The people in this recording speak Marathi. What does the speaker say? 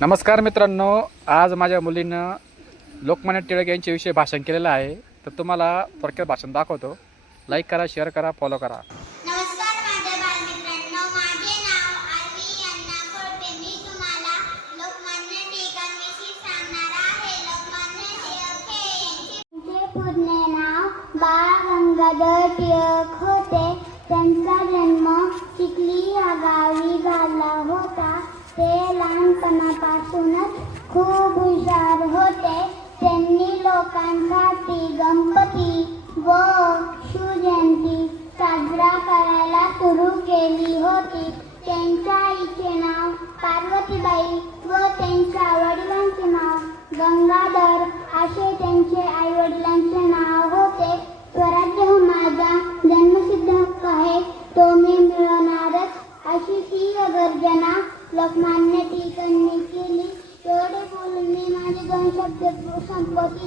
नमस्कार मित्रांनो, आज माझ्या मुलीनं लोकमान्य टिळक यांच्याविषयी भाषण केलेलं आहे. तर तुम्हाला थोडक्यात भाषण दाखवतो. लाईक करा, शेअर करा, फॉलो करा. नमस्कार माझ्या बालमित्रांनो, माझे नाव आरवी अण्णा खोडके. मी तुम्हाला लोकमान्य टिळकांविषयी सांगणार आहे. लोकमान्य टिळक हे यांचे पूर्ण नाव बाळ गंगाधर टिळक होते. त्यांचा जन्म चिखली या गावी झाला होता. ते लहानपणापासूनच खूप हुशार होते. त्यांनी लोकांसाठी गणपती व शिवजयंती साजरा करायला सुरू केली होती. त्यांच्या आईचे नाव पार्वतीबाई व त्यांच्या वडिलांचे नाव गंगाधर असे त्यांचे आई वडिलांचे नाव होते. स्वराज्य हा माझा जन्मसिद्ध हक्क आहे, तो मी मिळवणारच अशी ती गर्जना लोकमान्य टिळकांनी केली. एवढे बोलून मी माझे 2 शब्द संपवते.